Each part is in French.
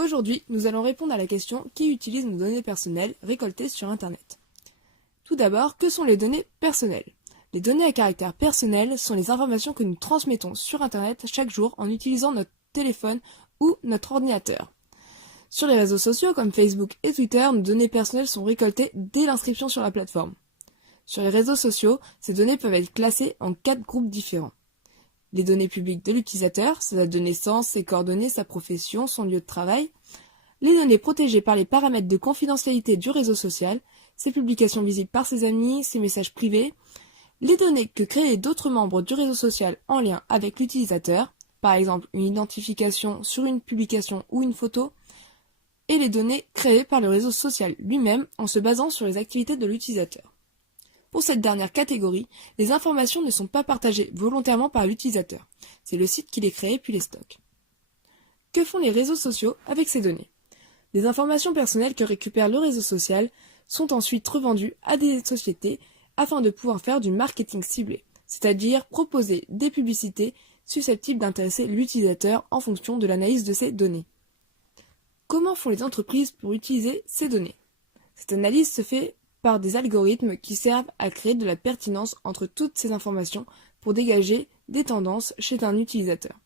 Aujourd'hui, nous allons répondre à la question qui utilise nos données personnelles récoltées sur Internet. Tout d'abord, que sont les données personnelles? Les données à caractère personnel sont les informations que nous transmettons sur Internet chaque jour en utilisant notre téléphone ou notre ordinateur. Sur les réseaux sociaux comme Facebook et Twitter, nos données personnelles sont récoltées dès l'inscription sur la plateforme. Sur les réseaux sociaux, ces données peuvent être classées en 4 groupes différents. Les données publiques de l'utilisateur, sa date de naissance, ses coordonnées, sa profession, son lieu de travail. Les données protégées par les paramètres de confidentialité du réseau social, ses publications visibles par ses amis, ses messages privés. Les données que créent d'autres membres du réseau social en lien avec l'utilisateur, par exemple une identification sur une publication ou une photo. Et les données créées par le réseau social lui-même en se basant sur les activités de l'utilisateur. Pour cette dernière catégorie, les informations ne sont pas partagées volontairement par l'utilisateur. C'est le site qui les crée puis les stocke. Que font les réseaux sociaux avec ces données? Les informations personnelles que récupère le réseau social sont ensuite revendues à des sociétés afin de pouvoir faire du marketing ciblé, c'est-à-dire proposer des publicités susceptibles d'intéresser l'utilisateur en fonction de l'analyse de ces données. Comment font les entreprises pour utiliser ces données? Cette analyse se fait par des algorithmes qui servent à créer de la pertinence entre toutes ces informations pour dégager des tendances chez un utilisateur.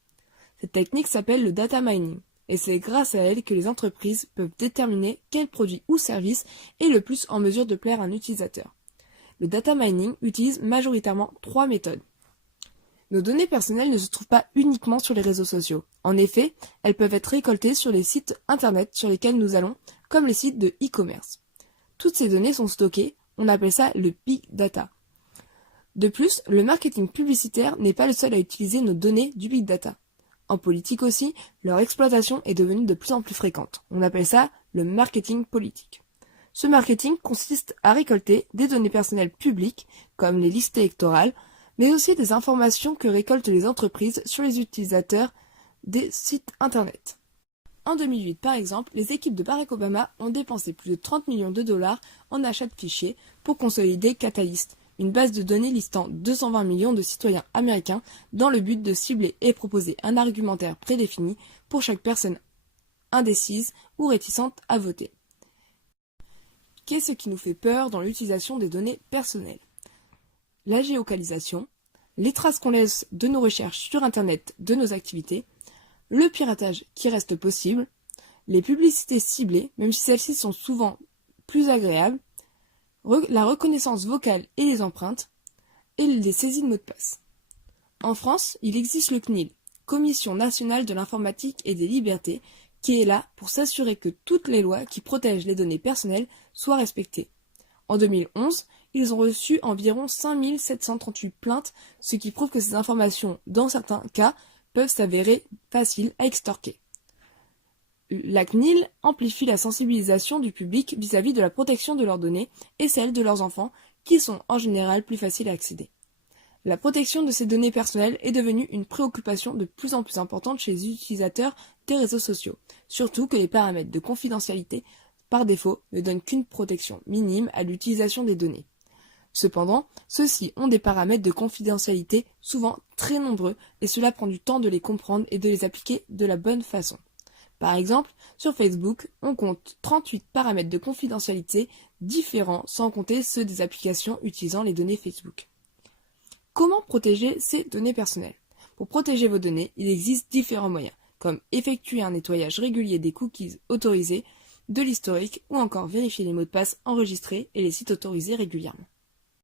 Cette technique s'appelle le data mining, et c'est grâce à elle que les entreprises peuvent déterminer quel produit ou service est le plus en mesure de plaire à un utilisateur. Le data mining utilise majoritairement 3 méthodes. Nos données personnelles ne se trouvent pas uniquement sur les réseaux sociaux. En effet, elles peuvent être récoltées sur les sites internet sur lesquels nous allons, comme les sites de e-commerce. Toutes ces données sont stockées, on appelle ça le big data. De plus, le marketing publicitaire n'est pas le seul à utiliser nos données du big data. En politique aussi, leur exploitation est devenue de plus en plus fréquente. On appelle ça le marketing politique. Ce marketing consiste à récolter des données personnelles publiques, comme les listes électorales, mais aussi des informations que récoltent les entreprises sur les utilisateurs des sites internet. En 2008, par exemple, les équipes de Barack Obama ont dépensé plus de 30 millions de dollars en achat de fichiers pour consolider Catalyst, une base de données listant 220 millions de citoyens américains dans le but de cibler et proposer un argumentaire prédéfini pour chaque personne indécise ou réticente à voter. Qu'est-ce qui nous fait peur dans l'utilisation des données personnelles? La géolocalisation, les traces qu'on laisse de nos recherches sur Internet de nos activités, le piratage qui reste possible, les publicités ciblées, même si celles-ci sont souvent plus agréables, la reconnaissance vocale et les empreintes, et les saisies de mots de passe. En France, il existe le CNIL, Commission nationale de l'informatique et des libertés, qui est là pour s'assurer que toutes les lois qui protègent les données personnelles soient respectées. En 2011, ils ont reçu environ 5738 plaintes, ce qui prouve que ces informations, dans certains cas, peuvent s'avérer faciles à extorquer. La CNIL amplifie la sensibilisation du public vis-à-vis de la protection de leurs données et celle de leurs enfants, qui sont en général plus faciles à accéder. La protection de ces données personnelles est devenue une préoccupation de plus en plus importante chez les utilisateurs des réseaux sociaux, surtout que les paramètres de confidentialité, par défaut, ne donnent qu'une protection minime à l'utilisation des données. Cependant, ceux-ci ont des paramètres de confidentialité souvent très nombreux et cela prend du temps de les comprendre et de les appliquer de la bonne façon. Par exemple, sur Facebook, on compte 38 paramètres de confidentialité différents sans compter ceux des applications utilisant les données Facebook. Comment protéger ces données personnelles? Pour protéger vos données, il existe différents moyens, comme effectuer un nettoyage régulier des cookies autorisés, de l'historique ou encore vérifier les mots de passe enregistrés et les sites autorisés régulièrement.